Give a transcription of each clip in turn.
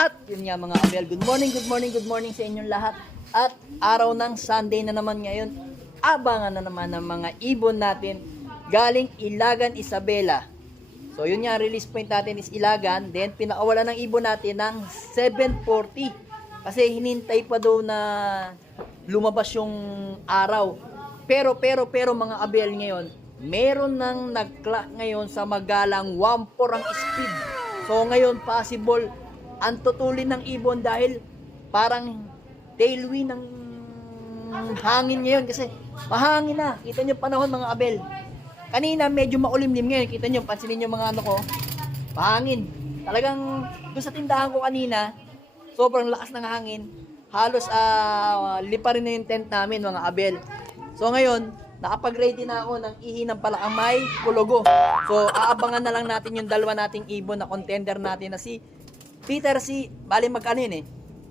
At yun nga mga abel, good morning, good morning, good morning sa inyong lahat. At araw ng Sunday na naman ngayon, abangan na naman ng mga ibon natin galing Ilagan, Isabela. So yun nga, release point natin is Ilagan. Then pinakawalan ng ibon natin ng 7:40. Kasi hinintay pa daw na lumabas yung araw. Pero mga abel ngayon, meron nang nag-clock ngayon sa magalang 1.4 ang speed. So ngayon possible ang tutulin ng ibon dahil parang tailwind ng hangin ngayon kasi mahangin na. Kita nyo panahon mga abel. Kanina medyo maulimlim ngayon. Kita nyo, pansinin nyo mga ano ko. Mahangin. Talagang doon sa tindahan ko kanina, sobrang lakas ng hangin. Halos lipa rin na yung tent namin mga abel. So ngayon, nakapag-ready na ako ng ihi ng palakamay, kulugo. So aabangan na lang natin yung dalawa nating ibon na contender natin na si Peter C. Bali magkano yun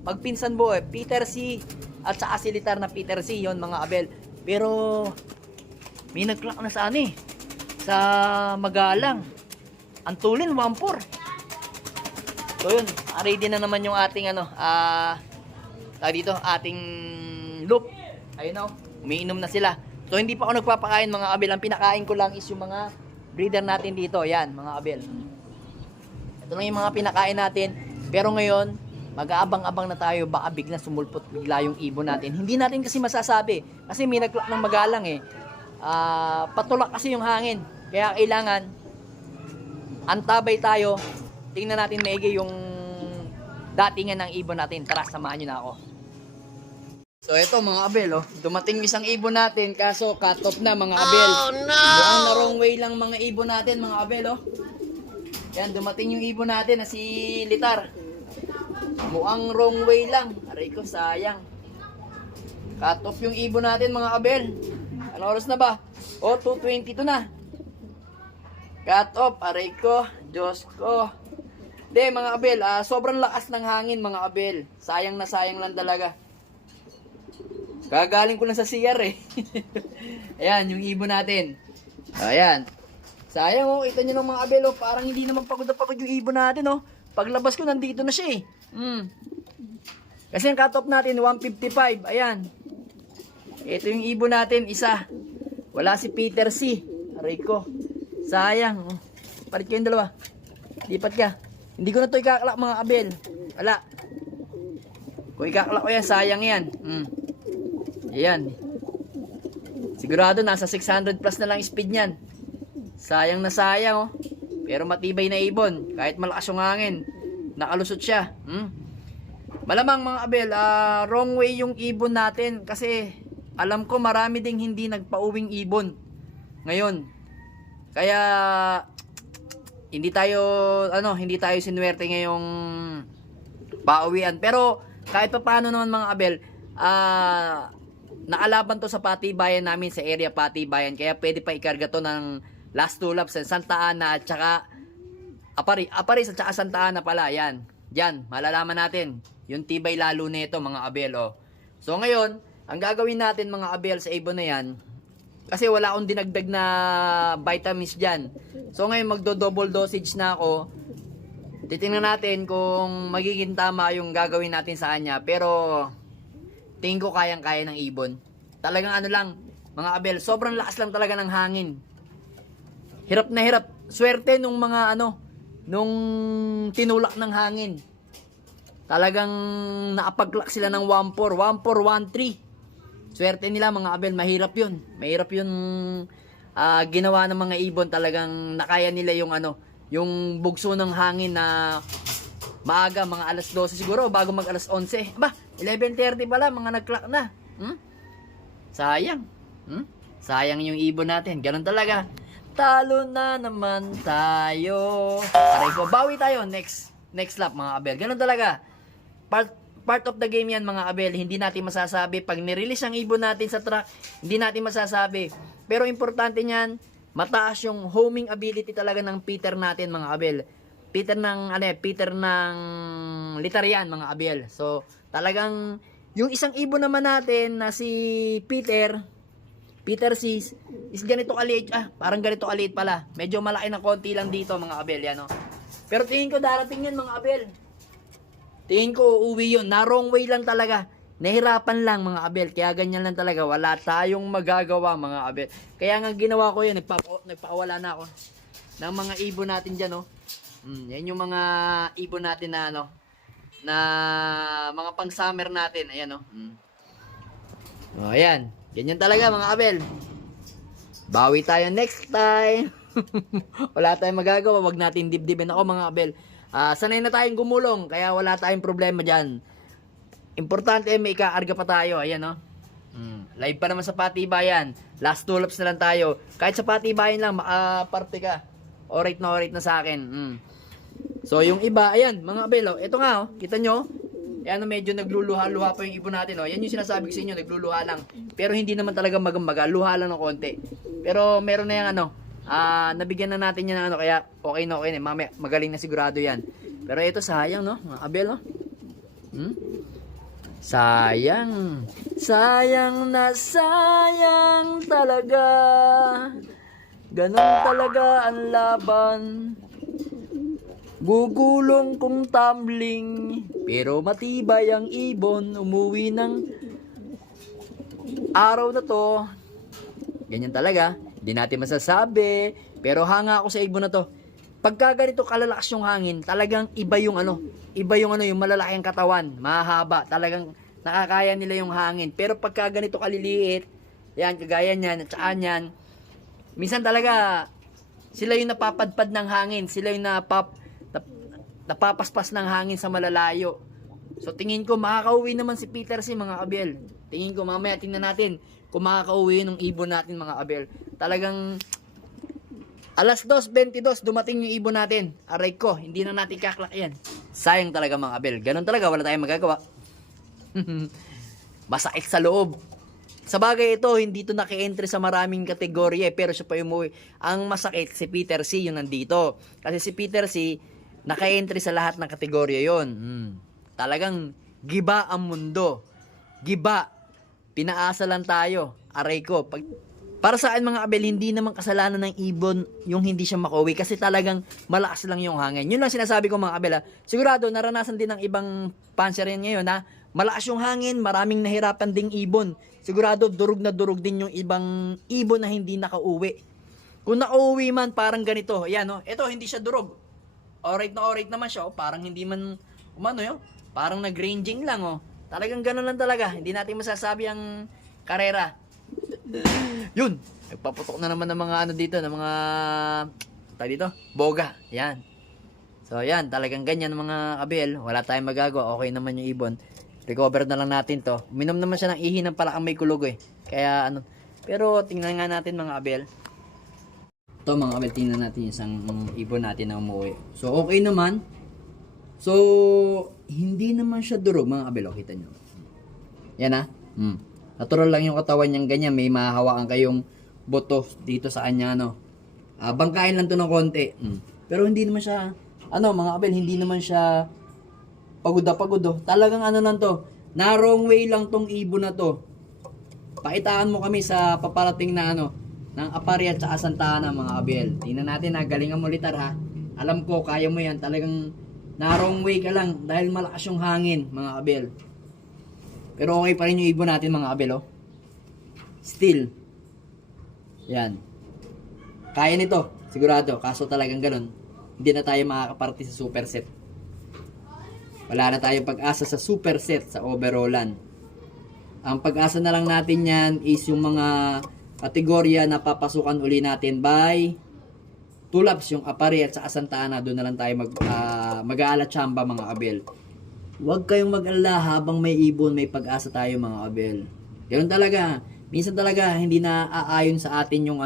magpinsan buo Peter C. At saka si Litar na Peter C. Yun mga abel. Pero may nag-clock na sa sa magalang. Ang tulin 1.4. So yun, ready na naman yung ating ating loop. Ayun umiinom na sila. So hindi pa ako nagpapakain mga abel. Ang pinakain ko lang is yung mga breeder natin dito. Yan mga abel. Ito lang yung mga pinakain natin. Pero ngayon, mag-aabang-abang na tayo. Baka bigla sumulpot bigla yung ibon natin. Hindi natin kasi masasabi. Kasi may nag-clock ng magalang patulak kasi yung hangin. Kaya kailangan antabay tayo. Tingnan natin maigi yung datingan ng ibon natin. Tara, samahan nyo na ako. So ito mga abel, dumating isang ibon natin kaso cut off na mga abel. Oh no! Mukhang na wrong way lang mga ibon natin mga abel. Yan, dumating yung ibon natin na si Litar. Mukhang wrong way lang. Aray ko, sayang. Cut off yung ibon natin mga abel. Ano oras na ba? 2:22 na. Cut off, aray ko. Diyos ko. De mga abel, sobrang lakas ng hangin mga abel. Sayang na sayang lang talaga. Gagaling ko lang sa CR Ayan, yung ibon natin. Ayan. Sayang kita nyo ng mga abel parang hindi naman pagod na pagod yung ibon natin Paglabas ko nandito na siya Kasi ang cut off natin 155. Ayan. Ito yung ibon natin, isa. Wala si Peter C. Aray ko. Sayang. Palit ko yung dalawa. Lipat ka. Hindi ko na ito ikaklak mga abel. Wala. Kung ikaklak ko yan, sayang yan. Ayan. Sigurado nasa 600 plus na lang speed niyan. Sayang na sayang Pero matibay na ibon. Kahit malakas yung hangin. Nakalusot siya. Malamang mga abel, wrong way yung ibon natin. Kasi alam ko marami ding hindi nagpauwing ibon ngayon. Kaya hindi tayo sinuwerte ngayong pauwian. Pero kahit pa paano naman mga abel, nakalaban to sa patibayan namin sa area patibayan. Kaya pwede pa ikarga to ng last two laps sa Santa Ana at saka Aparis at saka Santa Ana pala. Yan. Diyan, malalaman natin yung tibay lalo nito mga abel So ngayon, ang gagawin natin mga abel sa ibon na yan, kasi wala akong dinagdag na vitamins dyan. So ngayon magdo-double dosage na ako. Titingnan natin kung magiging tama yung gagawin natin sa kanya. Pero tingin ko kayang-kaya ng ibon. Talagang lang, mga abel, sobrang lakas lang talaga ng hangin. Hirap na hirap. Swerte nung mga nung tinulak ng hangin. Talagang nakapag-clock sila ng 1.4, 1.4, 1.3. Swerte nila mga abel, mahirap yun. Mahirap yun ginawa ng mga ibon. Talagang nakaya nila yung bugso ng hangin na maaga, mga alas 12 siguro, bago mag alas 11. 11:30 pala, mga nag-clock na. Sayang. Sayang yung ibon natin. Ganun talaga. Talo na naman tayo. Aray ko, bawi tayo next lap mga abel. Ganun talaga. Part of the game yan mga abel. Hindi natin masasabi. Pag nirelease ang ibon natin sa track, hindi natin masasabi. Pero importante niyan, mataas yung homing ability talaga ng Peter natin mga abel. Peter ng Litarian mga abel. So talagang yung isang ibon naman natin na si Peter C is ganito kaliit. Parang ganito kaliit pala. Medyo malaki ng konti lang dito mga abel yan Pero tingin ko darating yan mga abel. Tingin ko uuwi yun. Na wrong way lang talaga. Nahirapan lang mga abel. Kaya ganyan lang talaga. Wala tayong magagawa mga abel. Kaya nga ginawa ko yun. Nagpakawala na ako ng mga ibon natin dyan. Oh. Yan yung mga ibon natin na ano. Na mga pang summer natin. Ayan oh. Oh, ayan. Ganyan talaga mga abel. Bawi tayo next time. Wala tayong magagawa. Wag natin dibdibin ako mga abel. Sanay na tayong gumulong, kaya wala tayong problema dyan. Importante may ikaarga pa tayo. Ayan no. Live pa naman sa Patibayan. Last tulops na lang tayo. Kahit sa Patibayan lang, makaparte ka. Alright na sa akin. So yung iba, ayan mga abel. Oh. Ito nga, oh, kita nyo. Ayan, medyo nagluluha-luha pa yung ibon natin. Oh. Yan yung sinasabi ko sa inyo, nagluluha lang. Pero hindi naman talaga magamaga. Luha lang ng konti. Pero meron na yung ano. Nabigyan na natin yan ng ano, kaya okay na. Mamaya, magaling na sigurado yan. Pero ito sayang no, mga abel no. Sayang na sayang talaga. Ganon talaga ang laban. Gugulong kong tumbling, pero matibay ang ibon. Umuwi ng araw na to. Ganyan talaga. Hindi natin masasabi, pero hanga ako sa ibon na to. Pagka ganito kalalakas yung hangin, talagang iba yung yung malalaki ang katawan, mahaba, talagang nakakaya nila yung hangin. Pero pagka ganito kaliliit, yan, kagaya niyan, at saan yan, minsan talaga, sila yung napapadpad ng hangin, sila yung napapaspas ng hangin sa malalayo. So tingin ko, makakauwi naman si Peter si mga abel. Tingin ko, mamaya tingnan natin, kung makakauwi ng ibon natin mga abel. Talagang alas 2:22 dumating yung ibon natin. Aray ko, hindi na natin kaklak yan. Sayang talaga mga abel. Ganun talaga, wala tayong magagawa. Masakit sa loob. Sa bagay ito, hindi ito naki-entry sa maraming kategorya, pero siya pa umuwi. Ang masakit, si Peter C. yung nandito. Kasi si Peter C. naka-entry sa lahat ng kategorya yon. Talagang giba ang mundo. Giba. Pinaasa lang tayo. Aray ko. Para sa akin mga abel, hindi naman kasalanan ng ibon yung hindi siya makauwi kasi talagang malakas lang yung hangin. Yun lang sinasabi ko mga abel. Sigurado naranasan din ng ibang panser yan ngayon na malakas yung hangin, maraming nahirapan ding ibon. Sigurado durug na durug din yung ibang ibon na hindi nakauwi. Kung nakauwi man parang ganito. Ayan no. Ito hindi siya durug. Alright naman siya. Oh. Parang hindi man umano yun. Parang nag-ranging lang oh. Talagang gano'n lang talaga. Hindi natin masasabi ang karera. Yun. Nagpaputok na naman ng mga ano dito. Ng mga tayo dito. Boga. Yan. So yan. Talagang ganyan mga abel. Wala tayong magagawa. Okay naman yung ibon. Recover na lang natin to. Minom naman siya ng ihi ng palakang may kulog eh. Kaya ano. Pero tingnan nga natin mga abel. Ito mga abel. Tingnan natin yung isang ibon natin na umuwi. So okay naman. So, hindi naman siya durog mga abel. O, kita nyo. Yan ha. Natural lang yung katawan niyang ganyan. May mahahawakan kayong buto dito sa kanya. Ano. Bangkain lang to ng konti. Pero hindi naman siya, mga abel, hindi naman siya pagod. Talagang ano lang to. Na wrong way lang tong ibon na to. Pakitaan mo kami sa paparating na ng Apari at saka Santa Ana mga abel. Tingnan natin ha. Galingan mo litar ha. Alam ko, kaya mo yan. Talagang na wrong way ka lang dahil malakas yung hangin mga abel. Pero okay pa rin yung ibon natin mga abel oh. Still. Yan. Kaya nito, sigurado. Kaso talagang ganun. Hindi na tayo makakaparte sa super set. Wala na tayong pag-asa sa super set sa overallan. Ang pag-asa na lang natin yan is yung mga kategorya na papasukan uli natin by Tulops, yung Apari at sa Santa Ana. Doon na lang tayo mag-aalat chamba mga abel. Huwag kayong mag-alala habang may ibon, may pag-asa tayo mga abel. Ganun talaga. Minsan talaga hindi na aayon sa atin yung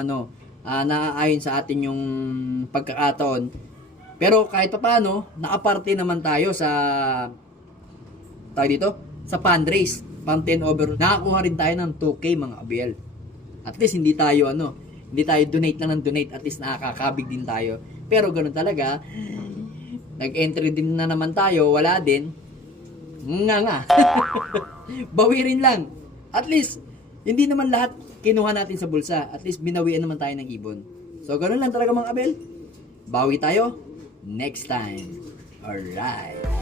naaayon sa atin yung pagkakataon. Pero kahit papaano, nakaparte naman tayo sa sa fundraise. Pang 10 over. Nakakuha rin tayo ng 2K mga abel. At least hindi tayo hindi tayo donate lang ng donate, at least nakakabig din tayo. Pero ganoon talaga, nag-entry din na naman tayo, wala din. Nga. Bawi rin lang. At least, hindi naman lahat kinuha natin sa bulsa. At least, binawian naman tayo ng ibon. So, ganoon lang talaga mga abel. Bawi tayo next time. Alright.